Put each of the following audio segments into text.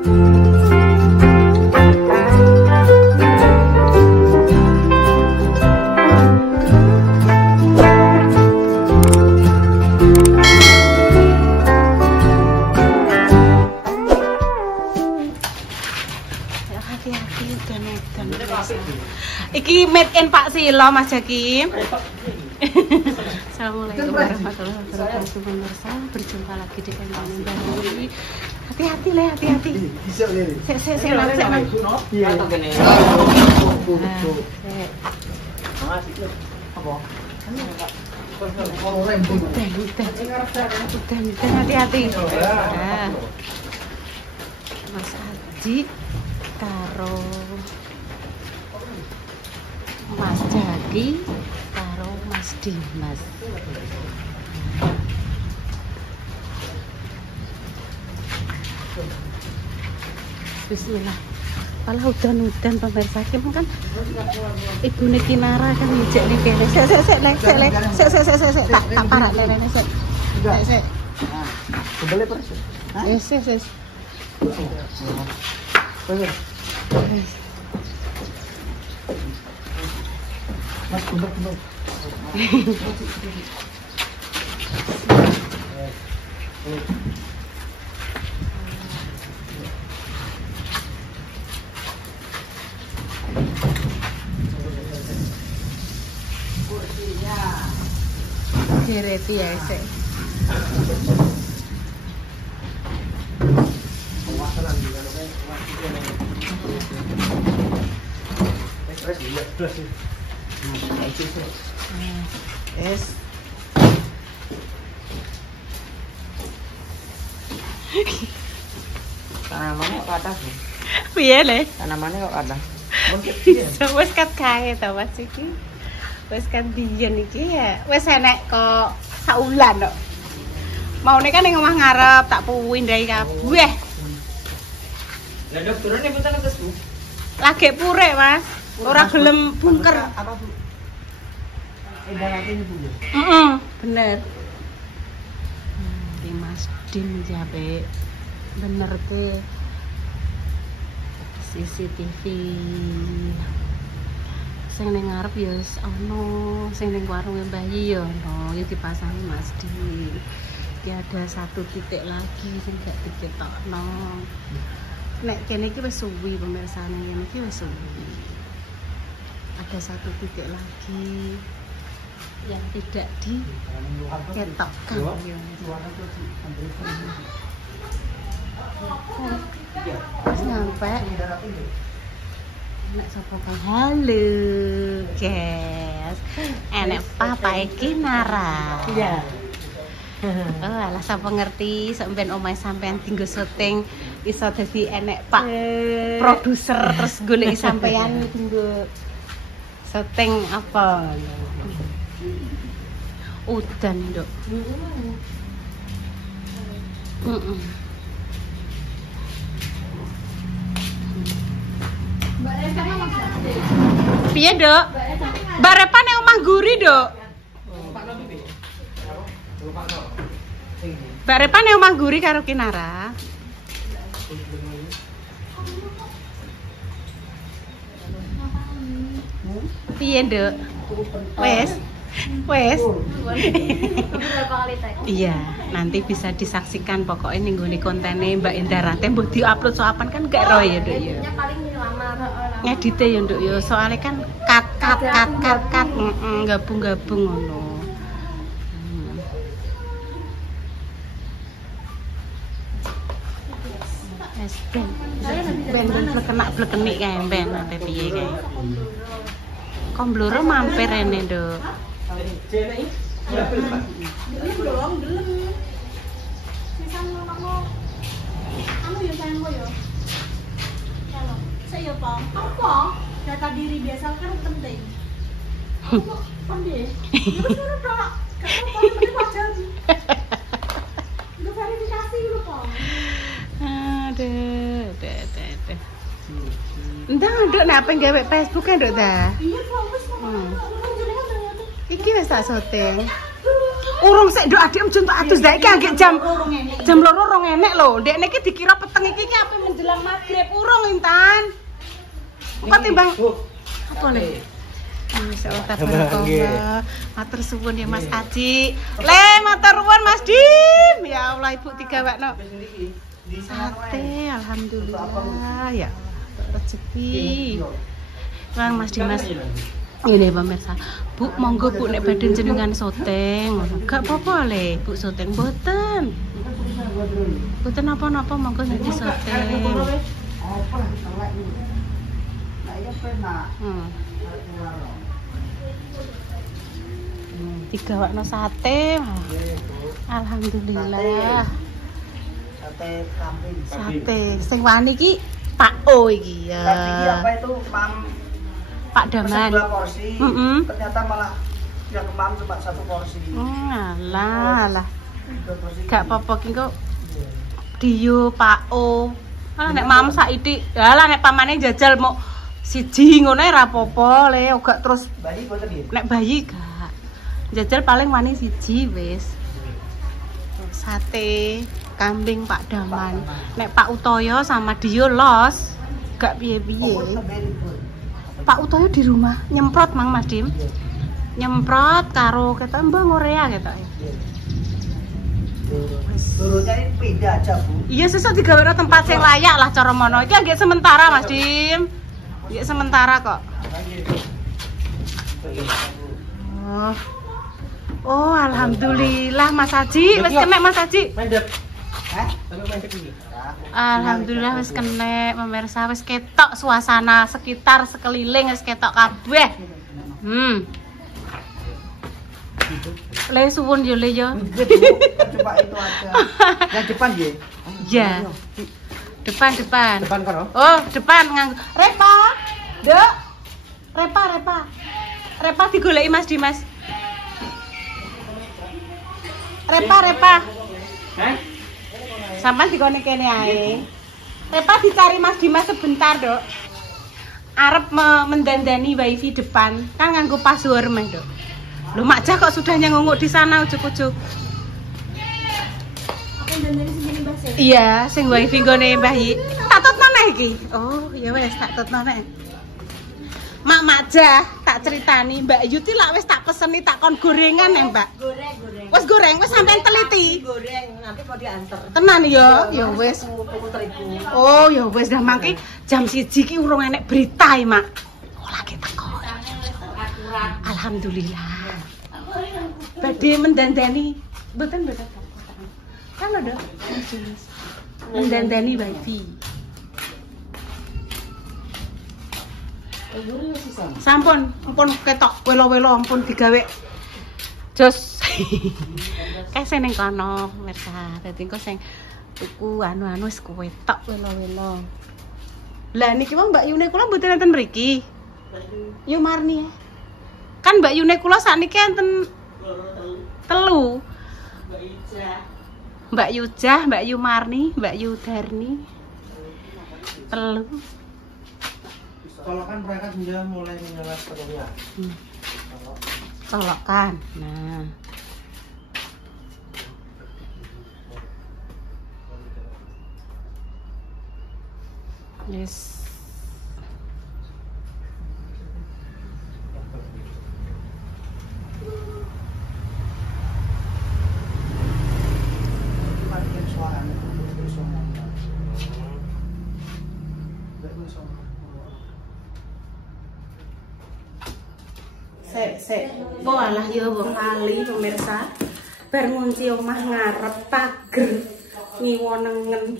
Iki made in Pak Silo Mas Jaki. Assalamualaikum warahmatullahi wabarakatuh pemirsa. Berjumpa lagi di channel baru ini. Hati-hati le, hati-hati. Saya nang. Iya. Udah, hati-hati. Mas Haji karo Mas Jaki karo Mas Dimas. Bismillah. Kalau udan pemirsa kan ibu Kinara kan ngejek nih kene. Sek tak parak lelene sek. Sek. Kembali terus. Yes. Mas, kembali. Direti ya sik. Yes. Tanamannya kok atas nih? Piye le? Tanamannya kok atas? Wes kat kae ta Mas iki. Wes kan biyen iki ya. Wes enek kok saulan kok. Maune kan ning omah ngarep tak puwindahi kabeh. Lah dokterane mboten terus Bu. Lagi purek Mas. Ora gelem bungker. Apa Bu? Edarate Bu. Bener. Di Mas Dim jabe bener ke CCTV. Sing ning ngarep ya ono, sing ning warunge Mbah Yi ya ono, ya dipasangi Mas Dim. Ya ada satu titik lagi sing gak diketokno. Nek kene iki wis suwi pemirsa ning iki wis suwi. Ada satu titik lagi yang tidak diketokkan. Pas nyampe nek sapa kang halo guys enek papa iki Nara iya. Oh alah sapa ngerti sampean omahe sampean tinggo syuting iso dadi enek Pak produser terus goleki sampean tinggo syuting apa udan nduk. Piye, Dok? Mbak Repa ning omah Guri, Dok. Mbak Repa ning omah Guri karo Kinara. Piye, Dok? Wes. Iya, nanti bisa disaksikan pokoknya ning nggone kontene Mbak Indarate mbok diupload soapan kan gak roh ya, Dok ya. Ngedite ya, Dok ya. Soalnya kan cut gabung ngono. Wes ben blekenik kae ben ape piye kae. Kok mbloro mampir rene, Dok. Belum bisa ngomong anu ya sayang kok ya kalau saya Pong apa data diri biasa kan penting apa pandai ya sudah dok kalau penting wajah lu verifikasi lu Pong aduh entah nduk nek apa gawe Facebook kan nduk ta iya Pong wis iki wis tak syuting Urung sik nduk adik mjun tak adus ndek iki anggek jam 2 rong enek lho. Ndek niki dikira peteng iki ape menjelang magrib urung Intan. Kok timbang apa le? Masyaallah tabarakallah. Matur suwun ya Mas Aji. Le matur nuwun Mas Dim. Ya Allah Ibu digawakno. Sate alhamdulillah ya. Rezeki. Bang Mas Dimas. Ini pemirsa. Bu monggo Bu nek badhe jenengan soteng. Gak apa-apa le, Bu soteng mboten. Mboten napa-napa monggo dadi soteng. Digawakno sate. Alhamdulillah. Sate kambing. Sate sing wani iki Pak O iki ya. Tadi apa itu Pak Daman. 2 porsi. Ternyata malah yang kemarin cuma 1 porsi. Alah. 2 porsi. Gak apa-apa ki kok. Dio Pak O. Lah nek mam saiki, lah nek pamane jajal mau siji ngono ora apa-apa le, gak terus Bayi boten nggih. nek bayi gak. Jajal paling wani siji wis. Sate kambing Pak Daman. Nek Pak Utoyo sama Dio los gak piye-piye. Pak Utoyo di rumah nyemprot Mang Madim. Nyemprot karo ketok mbah Korea ketok. Turunnya ini pindah aja Bu. Iya sesuk digaweno tempat sing layak lah cara mono. Iki nggih sementara Mas Dim. Nggih sementara kok. Oh, alhamdulillah Mas Haji, wis kenek Mas Haji. Mendep. Hah? Tapi mendep iki. Alhamdulillah wis kenek pemirsa, wis ketok suasana sekitar sekeliling wis ketok kabeh. Le suwun yo le yo. Coba itu aja. Yang depan nggih. Ya. Depan. Depan karo. Oh, depan nganggo. Repa. Dek. Repa digoleki Mas Dimas. Repa. Hah? Sampai dikone kene ae. Repa dicari Mas Dimas sebentar, Dok. Arep mendandani wifi depan, kan nganggo password meh, Dok. Lu Mak Jah kok sudah nyengunguk di sana ujuk-ujuk. Aku dandani segini Mbak Sih. Iya, sing wifi nggone Mbah Yi. Tak tutno nek iki. Oh, ya wis tak tutno nek. Mak Jah tak ceritani Mbak Yuti lak wis tak peseni tak kon gorengan nek, Mbak. Goreng. Wis sampean teliti. Goreng, nanti mau diantar. Tenan ya, ya wis. Tuku terigu. Oh, ya wis dah mangke jam 1 ki urung enek berita, Mak. Oh, lagi teko. Alhamdulillah. Badhe mendandani mboten. Kan ada jenis mendandani wifi. Sampun ketok welo-welo ampun digawe jos. Kae sing ning kono, pemirsa. Dadi engko sing tuku anu-anu wis ketok welo-welo. Lah niki wong Mbak Yune kula mboten enten mriki. Yo Marni. Kan Mbak Yune kula sakniki enten 3. Mbak Yujah, Mbak Yumarni, Mbak Yudarni. 3. Colokan perangkat sudah mulai menyala sepenuhnya. Colokan. Nah. Yes. Sek. Walah ya wong kali pemirsa. Bar ngunci omah ngarep pager ngiwonengen.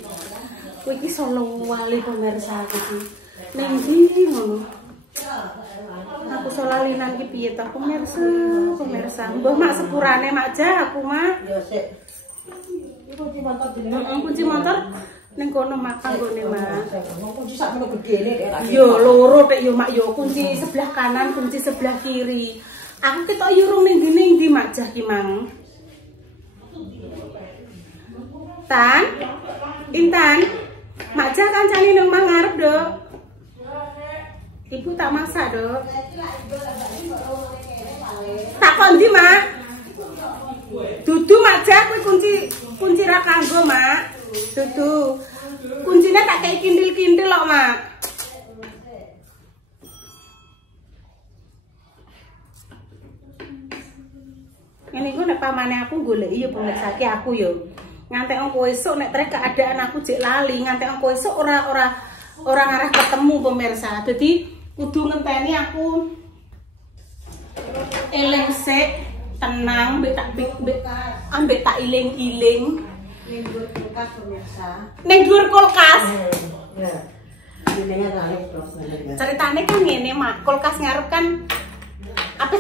Kuwi iki Solo Wali pemirsa iki. Ning ndi ngono? Aku solalinan ki piye ta pemirsa? Mbah mak sepurane Mak Jah aku Mak. Ya sik. Kunci motor ning kono makan gone Mak. Kunci sak ngono gedene nek. Yo loro tek yo Mak yo kunci sebelah kanan, kunci sebelah kiri. Aku ketok yurung ning ndi Mak Jah ki Mang. Intan. Mak Jah kancane nang omah ngarep, Dok. Ibu tak masak, Dok. Tak kon ndi, Mak? Dudu Mak Ja kunci ra kanggo Mak. Dudu. Kuncinya tak kayak kintil-kintil loh Mak. Ini gue nek pamane aku golek ya pemirsa ki aku yo. Ngantek engko esuk nek trek keadaan aku jek lali, ngantek engko esuk ora ngarah ketemu pemirsa. Jadi kudu ngenteni aku eling sik, tenang, ambek tak iling-iling ning dhuwur kulkas pemirsa. Ning dhuwur kulkas. Ya. Jenenge kali terus bener. Ceritane kan ngene, Mak. Kulkas ngarep kan apa?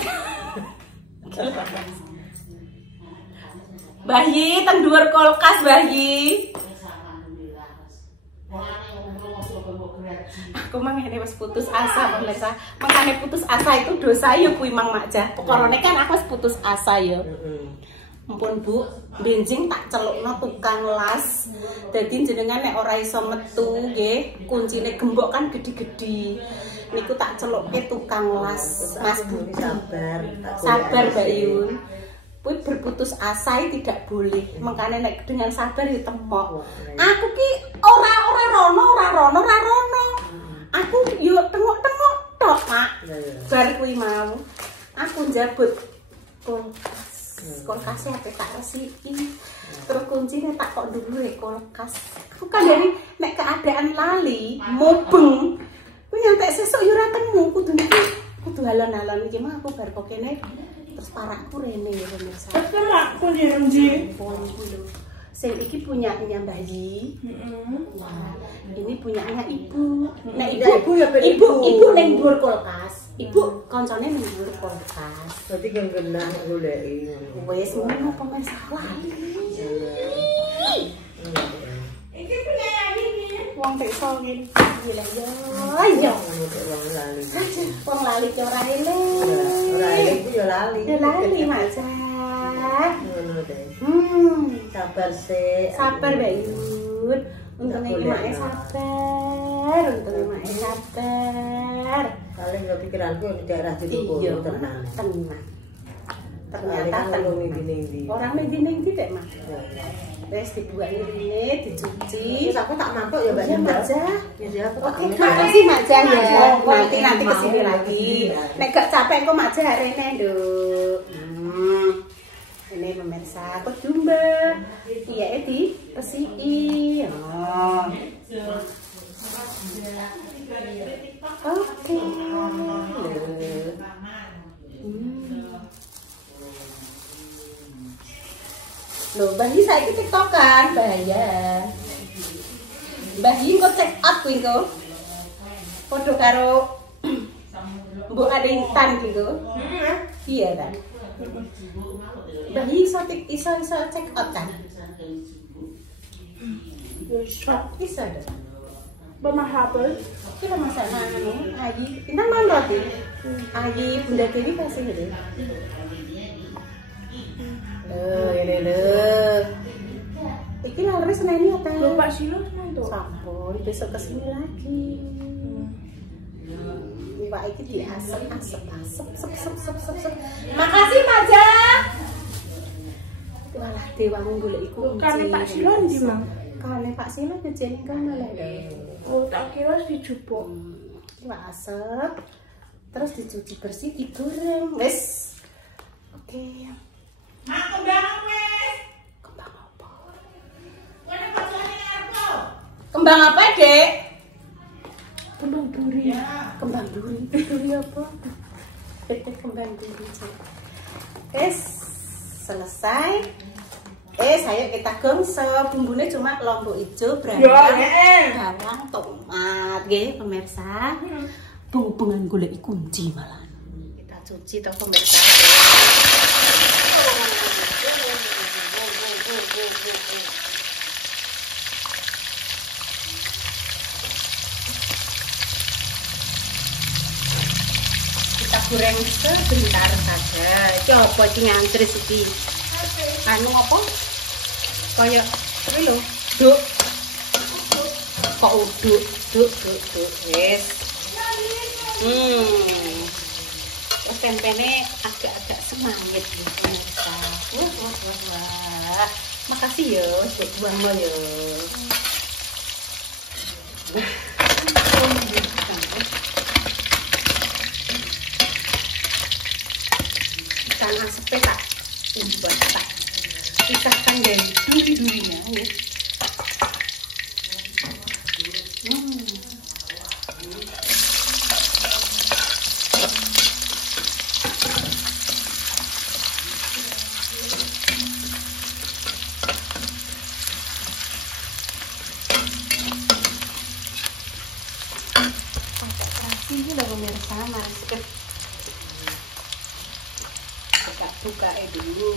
Bayi teng dhuwur kulkas bayi. Aku mang ngene wis putus asa pemirsa. Makane putus asa itu dosa ya kuwi Mang Mak Ja. Pokorane kan aku wis putus asa ya. Ampun Bu, benjing tak celukno tukang las. Dadi jenengan nek ora iso metu nggih, kuncine gembok kan gede-gede. Niku tak celukke tukang las. Mas Budi sabar. Sabar Mbak Yun. Kuwi berputus asa tidak boleh. Makanya nek dengan sabar ya temok. Aku ki ora rono. Aku yo tengok-tengok tok, Mak. Bar kuwi mau. Aku njabut kulkasnya apa tak resiki. Terus kuncinya tak kok dulu kulkas. Aku kan dari nek keadaan lali, mobeng. Ku nyantek sesuk yo ora temu kudu halon-halon iki mah aku bar kok kene. Terus parakku rene ya pemirsa. Betul aku di Renji. Sing iki punyanya Mbah Yi. Nah, ini punyanya Ibu. Nah, Ibu ning dhuwur kulkas. Ibu koncone ning dhuwur kulkas. Berarti genah goleki. Wes ngono pemirsa lali. Iki punyanya ini. Wong tek iso ngene. Gila ya. Ayo. Wong lali ora eling. Ora eling ku yo lali. Yo lali Mak Ja. Ngono deh. Sabar sih. Sabar Mbak Yun. Untungnya Mak sabar. Paling gak pikiranku di daerah Jepang. Iya, tenang. Ternyata orang mending tidak Mak. Wes dibuat ini, dicuci. Terus aku tak mangkok ya Mbak Yun. Ya aku tak. Oke, makasih Mak Ja ya. Nanti kesini lagi. Nek gak capek kok Mak Ja rene nduk. Ini pemirsa aku jumba. Iya di resiki. Oke. Loh, Mbah Yi saiki tiktokan, bahaya. Mbah Yi kok check out kuwi kok. Padha karo Mbok Ade Intan gitu. Iya kan? Mbah Yi iso check out kan? Bisa deh. Bermahabel. Kita masak anu, Ayi. Intan mau roti? Ayi Bunda Dewi kasih gitu. Ini lho. Iki lare seneni apa? Bapak Silo nonton. Sampun, besok kesini lagi. Pak iki diasep. Makasih Mak Ja. Walah dewamu golek iku. Kane Pak Silo ndi, Mang? Kane Pak Silo kejene kono lho. Oh, tak kira dijupuk. Asep. Terus dicuci bersih, digoreng. Wes. Oke. Mak kembang wes. Kembang apa? Mana pasane apa? Kembang apa, Dek? Kembang duri. Kembang duri. Duri apa? Kembang duri. Wes, selesai. Ayo kita gongso. Bumbunya cuma lombok hijau, bawang, tomat, nggih pemirsa. Bengan golek kunci malah. Kita cuci toh pemirsa. Kita goreng sebentar saja. Iki apa iki ngantris iki? Anu apa? Kayak iki lho, Duk. Kok uduk, duk. Wes. tempenya agak-agak semangit gitu pemirsa. Wah. Makasih ya, Cek Buang lo ya. Ikan asapnya tak ubah tak pisahkan dari duri-durinya ya. Ini loh pemirsa, masuk buka dulu.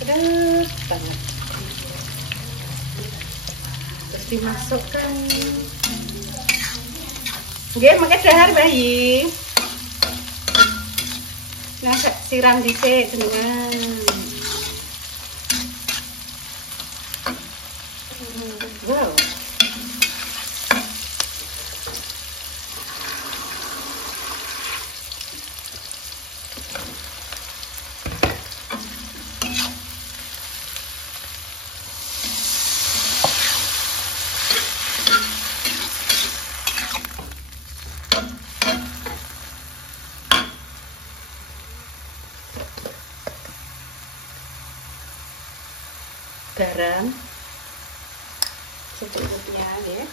Sedap banget. Terus dimasukkan. Nggih, pakai dahar bayi. Nah, siram dhisik dengan. Wow. Garam secukupnya ya,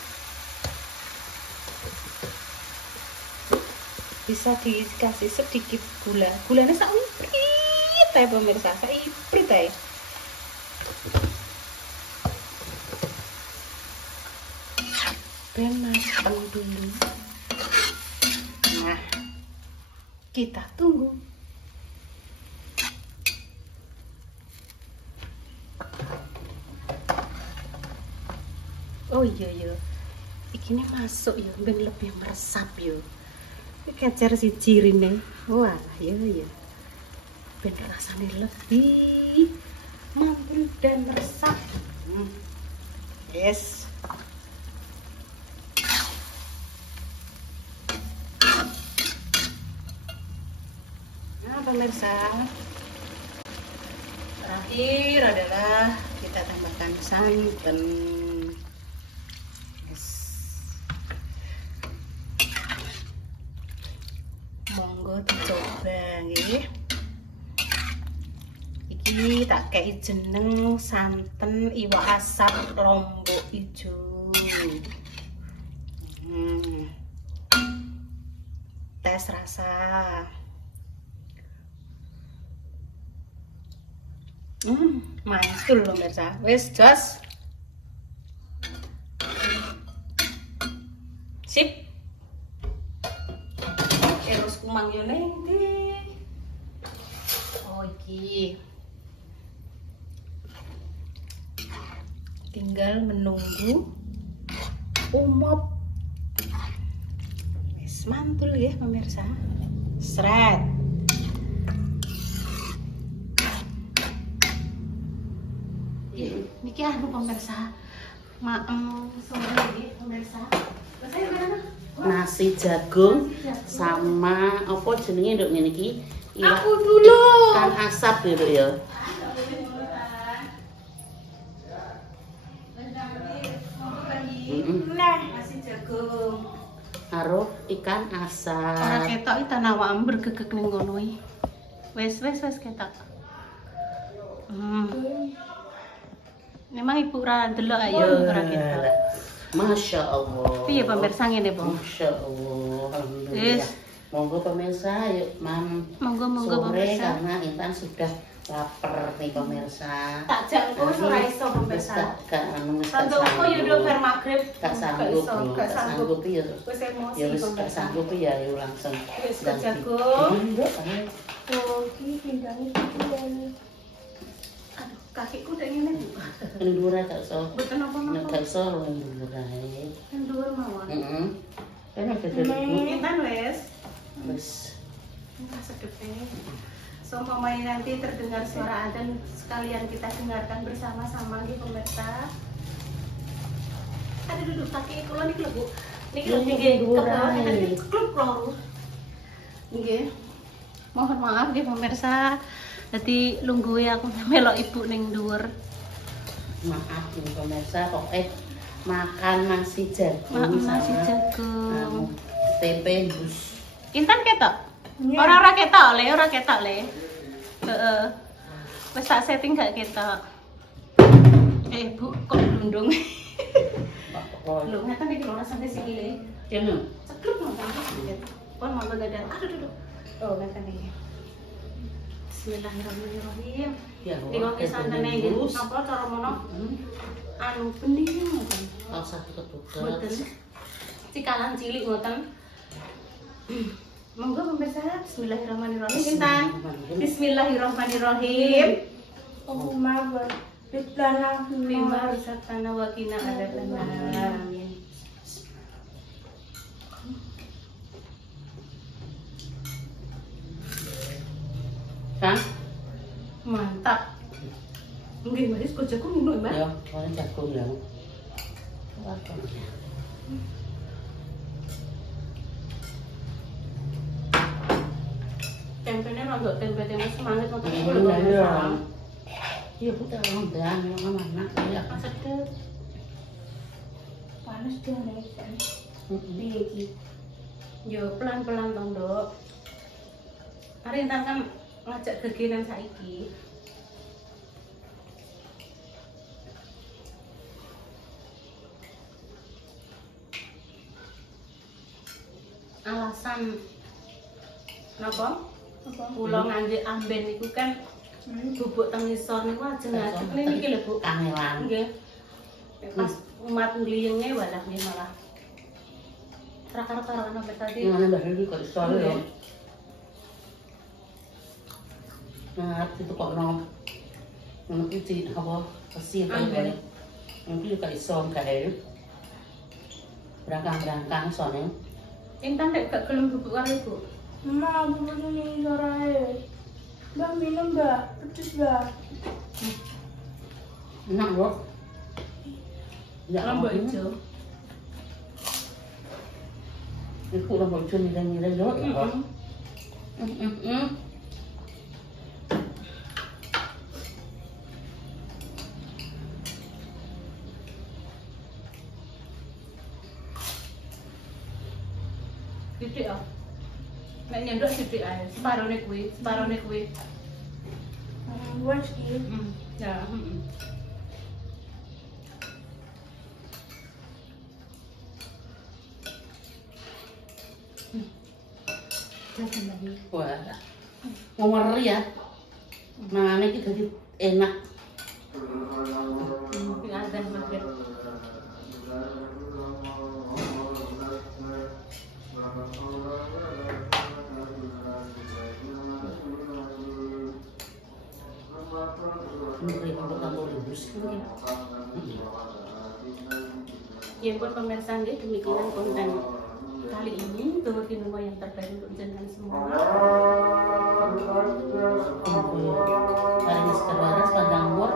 bisa dikasih sedikit gulanya saiprit ya pemirsa, saiprit ya. Dan matang dulu. Nah, kita tunggu. Oh iya, ini masuk ya, ben lebih meresap yo. Kecer si cirine, wah ya, ben rasanya lebih mantul dan meresap. Yes. Nah pemirsa, terakhir adalah kita tambahkan santan. Monggo dicoba nggih. Iki tak kei jeneng santen iwak asap lombok ijo. Tes rasa. Mantul loh pemirsa. Wes jos. Sip. Terus kumang yo nanti. Oh iki. Tinggal menunggu umop. Wes mantul ya pemirsa. Sret. Niki anu pemirsa. Sore pemirsa. Nasi jagung sama apa jenenge nduk ngene iki? Aku dulu. Ikan asap ya, Duk ya. Nah, nasi jagung karo ikan asap. Ora ketok iki tan awakmu bergegek ning kono iki. Wes ketok. Memang ibu ora ndelok ayo ora ketok. Masya Allah. Piye pemirsa ngene, Bu? Masya Allah. Alhamdulillah. Monggo pemirsa, yuk monggo pemirsa. Karena Intan sudah lapar nih pemirsa. Tak jangko ora iso pemirsa. Sandoko yo do bar magrib. Gak sanggup ya. Wis emosi pemirsa. Gak sanggup ya yo langsung. Wis jagung. Oh, iki pindangnya iki. Aduh, Kakiku udah ngene, Bu. Ndur gak iso. Mboten Nek napa-napa. gak iso ndur ae. Ndur mawon. Heeh. Kan ada dari Pinten wes? wis. Entah sedepe. So mamai nanti terdengar suara adzan sekalian kita dengarkan bersama-sama nggih pemirsa. Ada duduk kaki kula niki lho Bu. Niki lho nggih ke klub loro. Nggih. Mohon maaf nggih pemirsa. Dadi lungguhe aku melok ibu ning dhuwur. Maaf nih pemirsa, pokoknya makan nasi jagung Nasi sama jagung. tempe bus. Intan ketok? Ora ketok le, ora ketok le. Heeh. Wis tak setting gak ketok. Bu, kok blundung. Lho, ngeten iki lho rasane sikile. Kene. Cekluk lho kan. Pon mau dadan. Aduh. Oh, ngeten iki. Bismillahirrahmanirrahim. Ya, Ning kok santene nggih napa cara mono? Anu bening ngoten. Ora usah ketutup. Mboten. Cikalan cilik ngoten. Monggo pemirsa, bismillahirrahmanirrahim. Intan. Bismillahirrahmanirrahim. Allahumma barik lana fima razaqtana wa qina adzabannar. Amin. Kan? Mantap. Nggih, Mas, kojaku ngono, Mbak. Ya, ora jagung ya. Tempene rada tempe-tempe semangat ngoten iki lho, Iya. pemirsa. Iya, putar londan, yang mana ya. Sedep. Panas deh nih. Piye iki? Yo pelan-pelan to, Nduk. Ari entar kan ngajak gegenan saiki. Alasan napa? Kula ngangge amben niku kan bubuk teng ngisor niku ajeng-ajeng niki lho, Bu. Kangelan. Nggih. Pas umat ngliyenge walah nggih malah. Karo-karo ana tadi. Yang mana dari kok iso ya. Nah, itu kok ngono iki apa pasti kan boleh. Mungkin juga iso kae. Berangkang-berangkang soalnya. Intan nek gak gelem bubuk karo Ibu. Mama, bubuk ini sorae. Mbak minum mbak, pedes mbak. Enak loh. Ya, Lombok ijo. Itu lombok ijo nilai-nilai loh. Titik ah. Nek nyendok titik ae. Separone kuwi. Wes iki. Ya, Jangan lagi. Wah, ngomong ya. Nah, ini jadi enak. Mungkin azan maghrib. Ya buat pemirsa nggih demikian konten kali ini Gawur Kinuma yang terbaik untuk jenengan semua. Karena sekeras padang buah.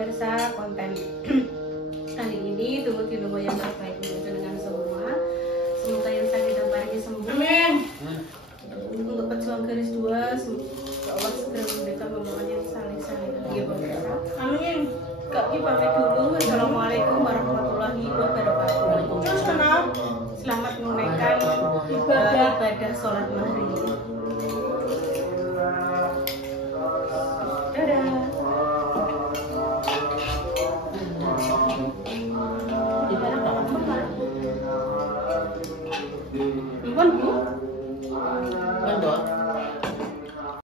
pemirsa konten kali ini. Tunggu di video yang terbaik untuk dengan semua. Semoga yang sakit dan parahnya sembuh. Amin. Untuk pejuang garis 2